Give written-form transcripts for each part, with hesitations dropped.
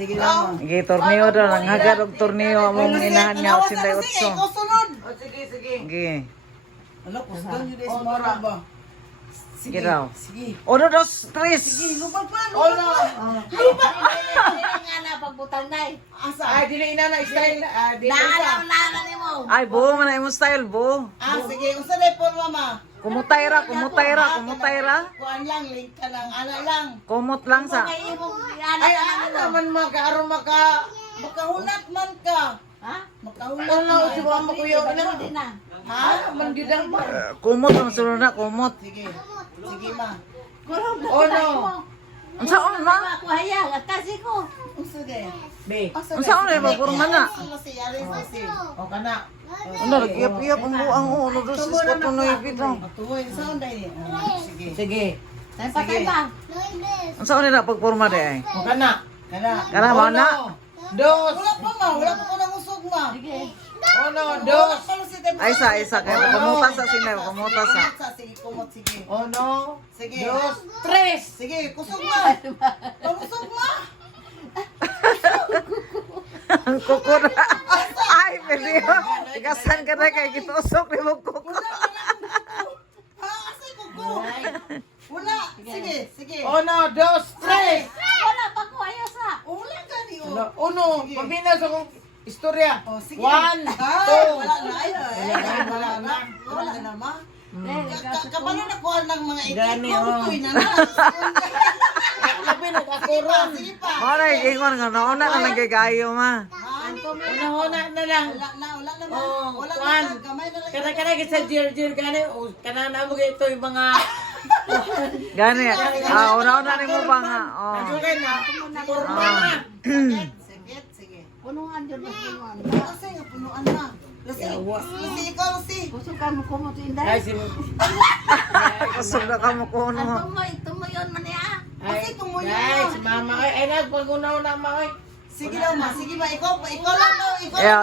Sige lang. Sige, torneo daw. Nanghagad og torneo among inahan niya og sinday Sige, utso. ikaw sunod. Sige, sige. Sige. Ano, kusdan yun is mara ba? Sige daw. Sige. 1, 2, 3. Sige, lubag pa, Oh, lubag no. pa. nga na pagbutang na eh. Asa? Ay, dili ina na style. Dili Naalaw sa. na ni mo. Ay, buo man na imong style, buo. Sige, unsa na po mama? Kumutay ra. Kuan lang, link ka lang, ana lang. Kumot lang sa. Kay imong Ay, ano naman aron maka... Makahunat man ka. ha? Makahunat Ano, man. si mama kuya ka na. Hindi na. Ha? Manggidang ba? Kumot ang sulod na, kumot. Sige. Sige ma. Kurog na Oh, tayo no. mo. Ang saon ma? Ako hayang at kasi ko. Unsa de? Be. Ang saon na ba kurma na? Si Aris si. O kana. Ano, nagiyap-iyap ang buang o. Ano, dos, patunoy bitaw. Tuloy sa day. Sige. Sige. Tayo pa tayo pa. Ang saon nila pagporma de ay? O kana. Kana. Kana ba na? Dos. Wala pa ma, wala pa ko nang usog ma. Sige. Uno, dos. Ay, isa. Kaya kumutas sa sinay, kumutas sa. Sige, kumot sige. Uno. Sige. Dos. Tres. Sige, kusog ma. Pangusog ma. Ang kuko na. Ay, pwede mo. Ikasan ka na kay gitusok ni mo kuko. Ha, asa kuko? Wala. Sige. Uno, dos, tres. Wala pa ko ayaw sa. Wala ka ni o. Uno. Pabina sa kong istorya. Oh, sige. 1, 2. Wala na ay. Wala na ma. Kabalo na ko ng mga Gani, itik. oh. Uy na na. Labi na kakuron. Sige pa. Mara, ingon nga, nauna ka nagkagayo ma. Una-una na lang. Wala na ma. Oh, Wala Juan. na. Kamay na lang. Kana kita jir gani. O kana na mo ito yung mga Gani, una-una ni mo ba nga. Oh. Nagulay na. Kurma na. Sige. Punuan yun na punuan. Kasi nga punuan na. Lasi ikaw, lasi. Gusto ka mo kumot inday. Ay, sin... Kusog na ka mo kuno mo. Tumoy yun man niya. Kasi tumuyo Ay, na. si mama. Ay, nagpag-una-una ma. Ay. Sige daw ma, sige ma. Ikaw lang daw.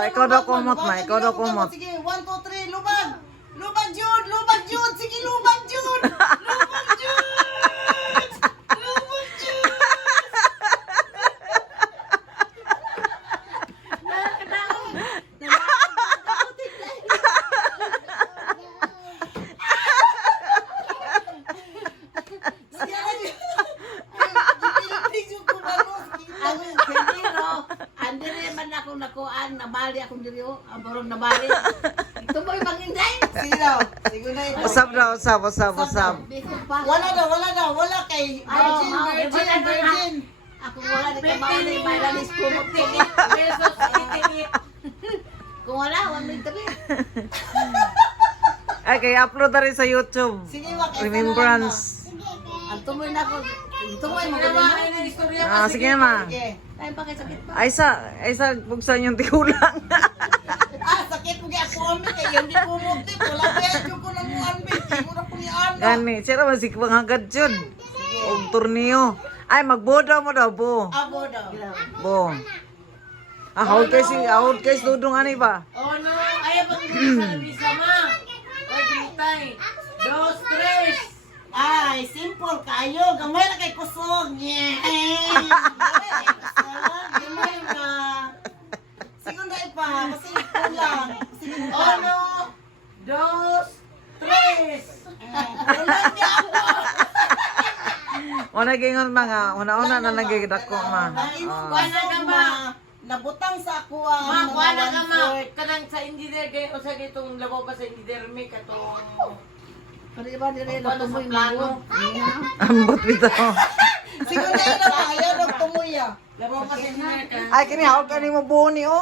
Ikaw daw kumot, ma. Ikaw daw kumot. Sige, 1, 2, 3, lubag. Lubag Jud. Sige, lubag Jud. Lubag Jud. Andre man ako nakuan, nabali akong diri o. Ang borong nabali. Tumoy bang inday? Sige daw. Sige na ito. Usap na, usap. Bisig pa. Wala kay virgin. Ako wala ni kabali, may lalis kumot ko. Pesos, itingit. Kung wala, wala may tabi. Ay, kaya upload na rin sa YouTube. Sige, wak. Remembrance. Ang tumoy na ako. Tumoy mo Ginawa galing ay na istorya Ah, sige ma. Sige. Tayo pa kay sakit pa. Ay sa buksan yung tikulang. Sakit mo kaya ako ambil kay hindi ko muti. Wala kaya ko nang mo ambil. Hindi mo ni ano. Gani, sira man si panghagad yun. Og torneo. Ay, magboda mo daw, bo. Abo daw. Bo. Ahod kay si Dudong ani ba? Oh no, ayaw pag sa labisa ma. Oy, gintay. Dos, tres. Ay, simple kayo. Gamay na kay kusog. Yeah. Gamay na. Siguro na ipa. Kasi kulang. Sige pa. Uno, dos, tres. Wala niya ako. Una gingon mga, una-una na lang gidako ma. Ang imong Ah. kusog ma. Nabutang sa ako ang Ma, kuha na ka ma. one-fourth. Kanang sa engineer kayo o sa ditong labaw pa sa engineer may katong... Pero iba dire Ano na sa tumoy plano? mo. Ambot bitaw. Siguro na yun na. Ayaw nang tumuya. Labaw pa sa engineer ka. Ay, kini hawag ka ni mo buo ni o.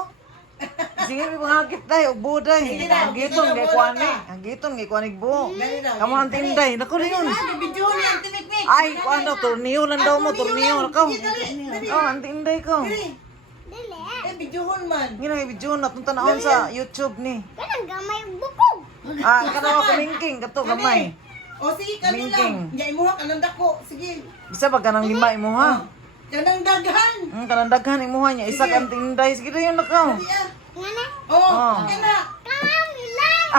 Sige, mga kitay, o buo day. Sige na, Ang giton, sige na, kay buo kuani. na. Ang giton, kay kuani buo. Dali daw. Kamu ang tinday. Naku rin yun. Video niya. Tinik-tik. Ay, kuan daw, torneo lang daw mo, torneo. Nakaw. Dali. Oh, ang tinday ko. Dali. Eh, videohon man. Gina kay video na tunta naon sa YouTube ni. Kanang gamay bukog. Ah, kana ko kumingking kato gamay. O sige, kanila. Minking. Ya, imuha kanang dako. Sige. Bisa pag kanang lima imo ha. Kanang daghan. Kanang daghan imo niya isa kan tinday sige yun nakaw. Di ah. Ngana? Oh, Oh. kana. Kami lang.